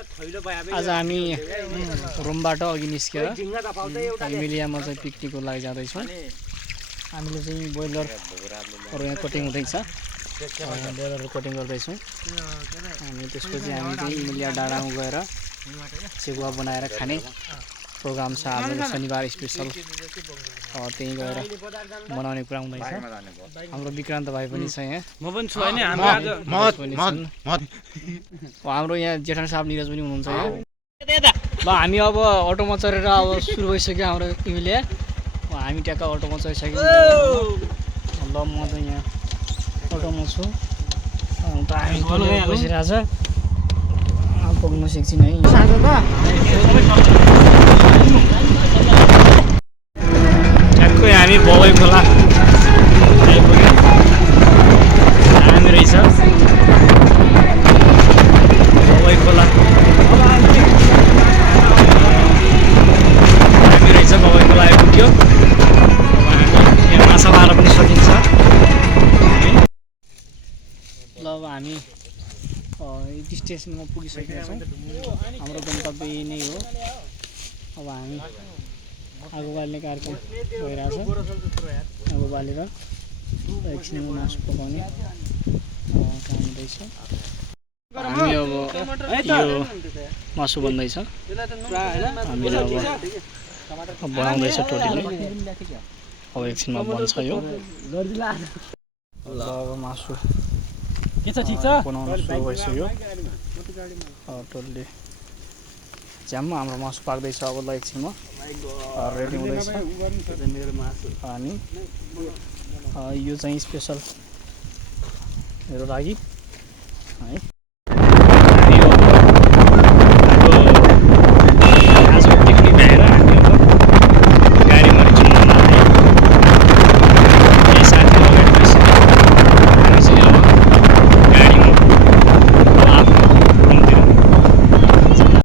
आज हामी रुमबाट अघि निस्केर हामीले यहाँ चाहिँ पिकनिकको लागि जाँदैछौँ। हामीले चाहिँ ब्रोइलरहरू यहाँ कटिङ हुँदैछ, ब्रोइलरहरू कटिङ गर्दैछौँ। अनि त्यसपछि हामी चाहिँ इमिलिया डाँडामा गएर सेकुवा बनाएर खाने प्रोग्राम छ। हाम्रो शनिबार स्पेसल त्यहीँ गएर बनाउने कुरा हुँदैछ। हाम्रो विक्रान्त भाइ पनि छ यहाँ, म पनि छु हैन। हाम्रो यहाँ जेठान साहब निरज पनि हुनुहुन्छ यहाँ। ल हामी अब अटोमा चढेर अब सुरु भइसक्यो हाम्रो इमिलिया। हामी ट्याक्क अटोमा चढिसक्यौँ। ल म चाहिँ यहाँ अटोमा छु, अन्त हामी बसिरहेको छ। पुग्नु सक्छौँ है। ट्याक्कै हामी बगाई खोला आइपुग्यौँ। हामी रहेछ बगाई खोला, हामी रहेछ बगाई खोला आइपुग्यो। अब हामी यहाँ माछा मार्न पनि सकिन्छ। ल अब हामी यति स्टेसनमा पुगिसकेका छौँ। हाम्रो गन्तव्य यही नै हो। अब हामी आगो बाल्ने कार्यक्रम भइरहेछ। आगो बालेर एकछिनमा मासु पकाउने काम हुँदैछ। हामी अब यो मासु बन्दैछ, हामीले अब बनाउँदैछ टोटीले। अब एकछिनमा बन्छ यो। ल अब मासु के छ, ठीक छ? बनाउन सुरु भइसक्यो टोटली। झ्याम्म हाम्रो मासु पाक्दैछ। अब ल एकछिनमा रेडी हुँदैछ। अनि यो चाहिँ स्पेसल मेरो लागि है।